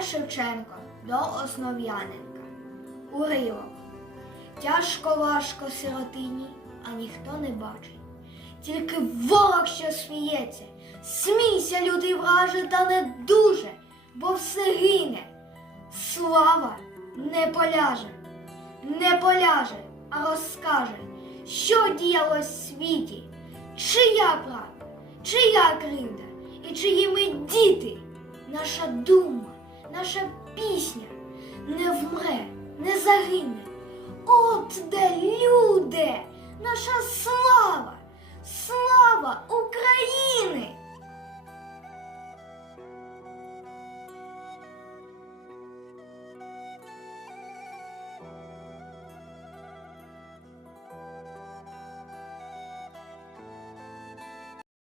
Тарас Шевченко до Основ'яненка. Уривок. Тяжко важко сиротині, а ніхто не бачить. Тільки ворог, що сміється, смійся, лютий враже, та не дуже, бо все гине. Слава не поляже, а розкаже, що діялось в світі, чия правда, чия кривда і чиїми діти. Наша дума, наша пісня не вмре, не загине. От де, люди, наша слава, слава